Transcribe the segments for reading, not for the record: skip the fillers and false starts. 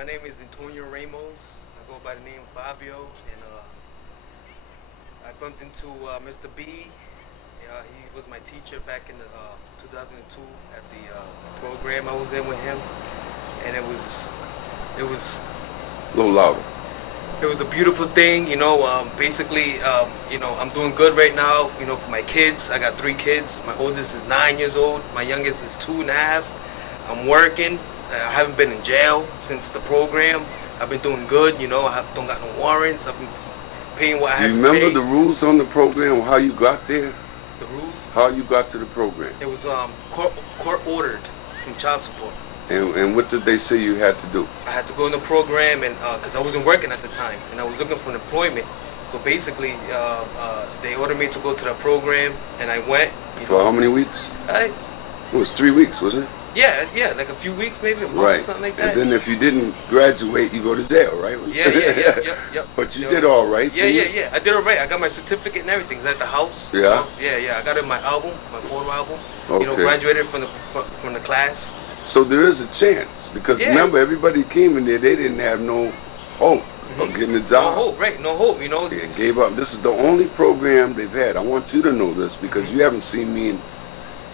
My name is Antonio Ramos. I go by the name Fabio, and I bumped into Mr. B. He was my teacher back in the 2002 at the program I was in with him, and it was A little louder. it was a beautiful thing, you know. Basically, you know, I'm doing good right now. You know, for my kids, I got 3 kids. My oldest is 9 years old. My youngest is 2.5. I'm working. I haven't been in jail since the program. I've been doing good. You know, don't got no warrants. I've been paying what I had to pay. You remember the rules on the program? How you got there? The rules? How you got to the program? It was court ordered from child support. And what did they say you had to do? I had to go in the program, and because I wasn't working at the time, and I was looking for employment. So basically, they ordered me to go to the program, and I went. For how many weeks? It was 3 weeks, wasn't it? Yeah, like a few weeks, maybe a month or something like that. And then if you didn't graduate, you go to jail, right? Yeah. But you did all right. Yeah. I did all right. I got my certificate and everything. It's at the house. Yeah. Yeah. I got it in my album, my photo album. Okay. You know, graduated from the class. So there is a chance, because remember, everybody came in there, they didn't have no hope of getting a job. No hope, right? No hope, you know. They gave up. This is the only program they've had. I want you to know this, because you haven't seen me in,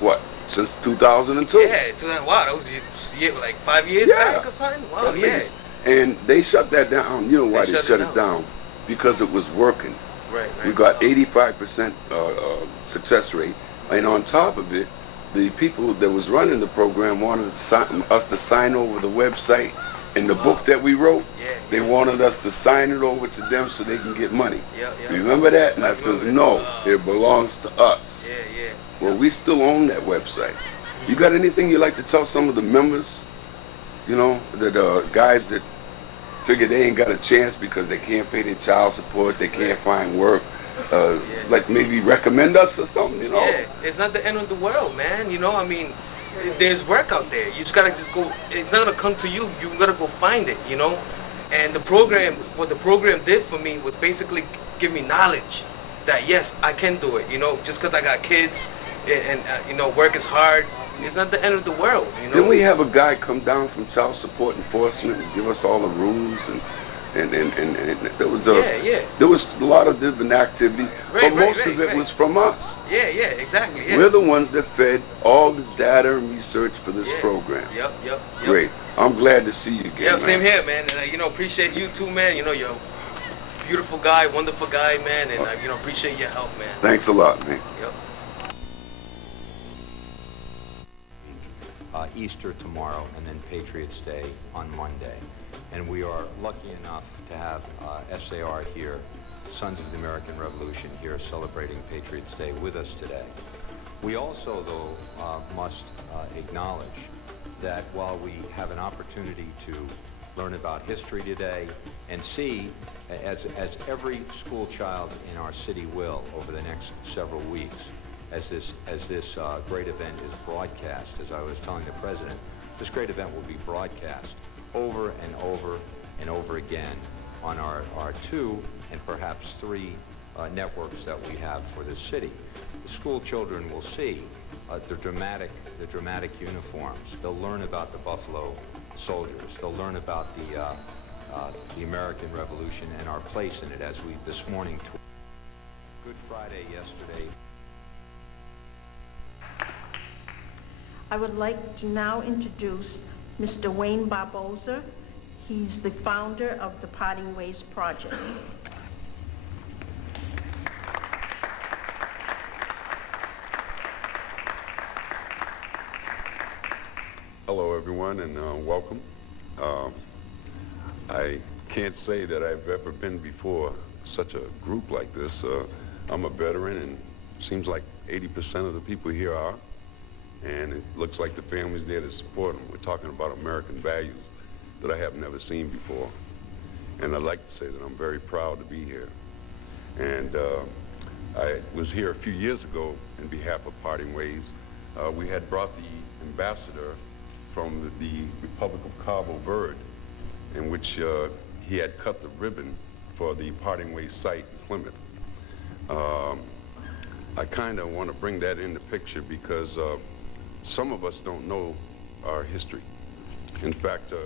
what, since 2002? Yeah, wow, that was like 5 years back or something? Wow, And they shut that down. You know why they shut it down? Because it was working. Right. We got 85% success rate, and on top of it, the people that was running the program wanted us to sign over the website and the book that we wrote. They wanted us to sign it over to them so they can get money. You remember that? And I says, no, it belongs to us. Well, we still own that website. You got anything you'd like to tell some of the members? You know, the guys that figure they ain't got a chance because they can't pay their child support, they can't find work. Like maybe recommend us or something, you know? Yeah, it's not the end of the world, man. You know, I mean, there's work out there. You just gotta go. It's not gonna come to you. You gotta go find it, you know. And the program, what the program did for me was basically give me knowledge that yes, I can do it. You know, just because I got kids and you know, work is hard. It's not the end of the world, you know. Didn't we have a guy come down from child support enforcement and give us all the rules and there was there was a lot of different activity, but most of it was from us. Yeah, exactly. Yeah. We're the ones that fed all the data and research for this program. Yep. Great. I'm glad to see you again. Yeah, same here, man. And you know, appreciate you too, man. You know, you're a beautiful guy, wonderful guy, man, and you know, appreciate your help, man. Thanks a lot, man. Yep. Easter tomorrow, and then Patriots Day on Monday. And we are lucky enough to have SAR here, Sons of the American Revolution, here celebrating Patriots Day with us today. We also, though, must acknowledge that while we have an opportunity to learn about history today and see, as every school child in our city will over the next several weeks, as this great event is broadcast, as I was telling the President, this great event will be broadcast over and over and over again on our 2 and perhaps 3 networks that we have for this city. The school children will see the dramatic uniforms. They'll learn about the Buffalo Soldiers. They'll learn about the American Revolution and our place in it, as we this morning Good Friday yesterday. I would like to now introduce Mr. Wayne Barboza. He's the founder of the Parting Ways Project. Hello, everyone, and welcome. I can't say that I've ever been before such a group like this. I'm a veteran, and it seems like 80% of the people here are. And it looks like the family's there to support them. We're talking about American values that I have never seen before. And I'd like to say that I'm very proud to be here. And I was here a few years ago in behalf of Parting Ways. We had brought the ambassador from the Republic of Cabo Verde, in which he had cut the ribbon for the Parting Ways site in Plymouth. I kind of want to bring that in the picture because some of us don't know our history. In fact, it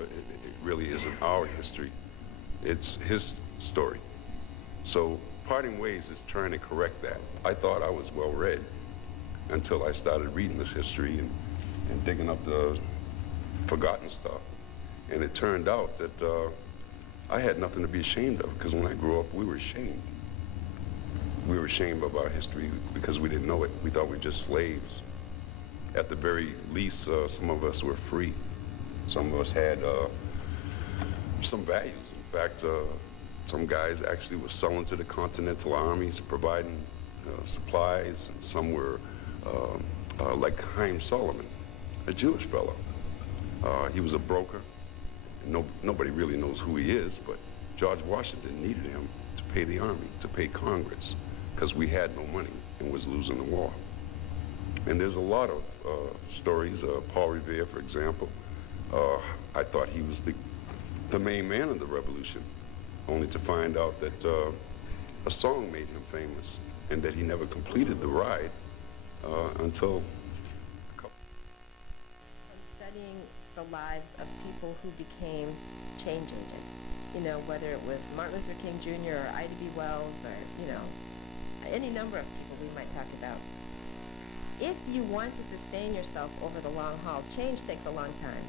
really isn't our history. It's his story. So parting ways is trying to correct that. I thought I was well read until I started reading this history and digging up the forgotten stuff. And it turned out that I had nothing to be ashamed of, because when I grew up, we were ashamed. We were ashamed of our history because we didn't know it. We thought we were just slaves. At the very least, some of us were free. Some of us had some values. In fact, some guys actually were selling to the Continental armies, providing supplies. And some were like Haim Solomon, a Jewish fellow. He was a broker. Nobody really knows who he is, but George Washington needed him to pay the army, to pay Congress, because we had no money and was losing the war. And there's a lot of stories. Paul Revere, for example, I thought he was the main man of the revolution, only to find out that a song made him famous and that he never completed the ride until a couple. I'm studying the lives of people who became change agents, you know, whether it was Martin Luther King Jr. or Ida B. Wells or, you know, any number of people we might talk about. If you want to sustain yourself over the long haul, change takes a long time,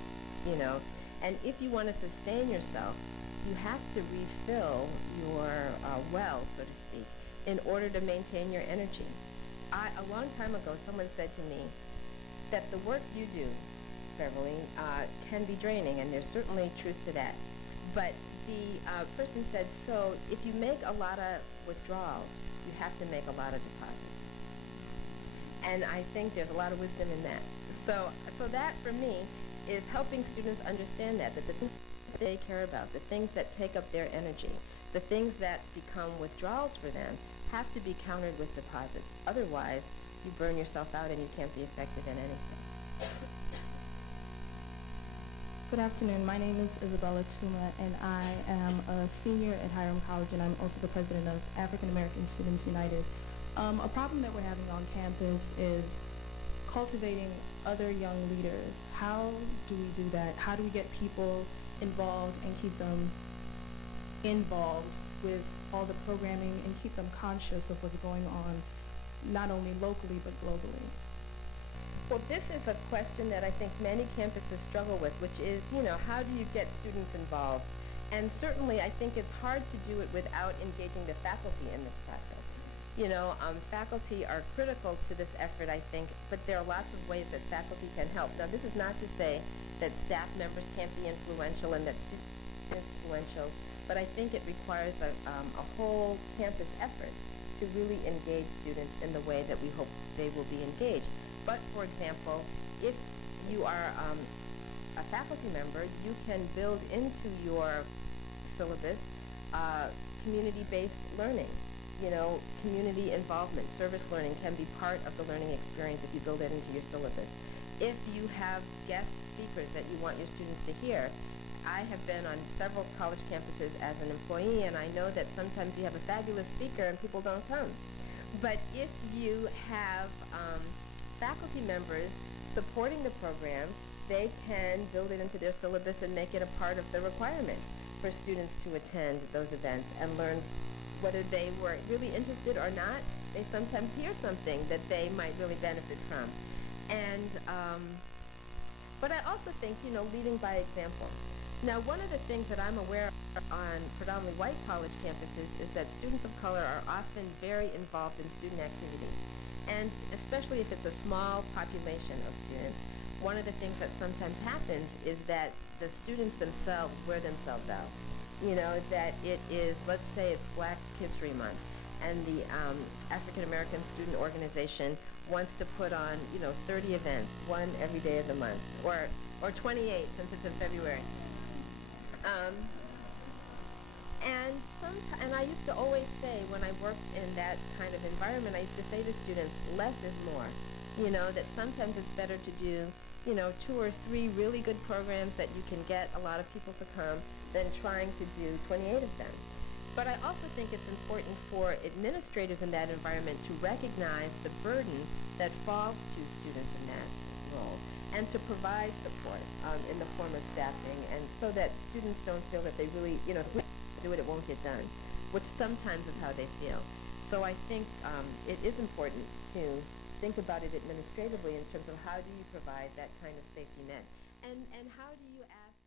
you know, and if you want to sustain yourself, you have to refill your well, so to speak, in order to maintain your energy. A long time ago, someone said to me that the work you do, Beverly, can be draining, and there's certainly truth to that. But the person said, so if you make a lot of withdrawals, you have to make a lot of deposits. And I think there's a lot of wisdom in that. So that, for me, is helping students understand that the things they care about, the things that take up their energy, the things that become withdrawals for them, have to be countered with deposits. Otherwise, you burn yourself out and you can't be effective in anything. Good afternoon. My name is Isabella Tuma, and I am a senior at Hiram College, and I'm also the president of African American Students United. A problem that we're having on campus is cultivating other young leaders. How do we do that? How do we get people involved and keep them involved with all the programming and keep them conscious of what's going on, not only locally but globally? Well, this is a question that I think many campuses struggle with, which is, you know, how do you get students involved? And certainly I think it's hard to do it without engaging the faculty in this process. You know, faculty are critical to this effort, I think, but there are lots of ways that faculty can help. Now, this is not to say that staff members can't be influential and that students are influential, but I think it requires a whole campus effort to really engage students in the way that we hope they will be engaged. But, for example, if you are a faculty member, you can build into your syllabus community-based learning. You know, community involvement, service learning can be part of the learning experience if you build it into your syllabus. If you have guest speakers that you want your students to hear, I have been on several college campuses as an employee, and I know that sometimes you have a fabulous speaker and people don't come. But if you have faculty members supporting the program, they can build it into their syllabus and make it a part of the requirement for students to attend those events and learn. Whether they were really interested or not, they sometimes hear something that they might really benefit from. And, but I also think, you know, leading by example. Now, one of the things that I'm aware of on predominantly white college campuses is that students of color are often very involved in student activities. And especially if it's a small population of students, one of the things that sometimes happens is that the students themselves wear themselves out. You know, that it is, let's say it's Black History Month, and the African American Student Organization wants to put on, you know, 30 events, one every day of the month, or 28 since it's in February. And I used to always say, when I worked in that kind of environment, I used to say to students, less is more. You know, that sometimes it's better to do, you know, 2 or 3 really good programs that you can get a lot of people to come than trying to do 28 of them. But I also think it's important for administrators in that environment to recognize the burden that falls to students in that role. and to provide support in the form of staffing, and so that students don't feel that they really, you know, if we do it, it won't get done, which sometimes is how they feel. So I think it is important to think about it administratively in terms of how do you provide that kind of safety net, and how do you ask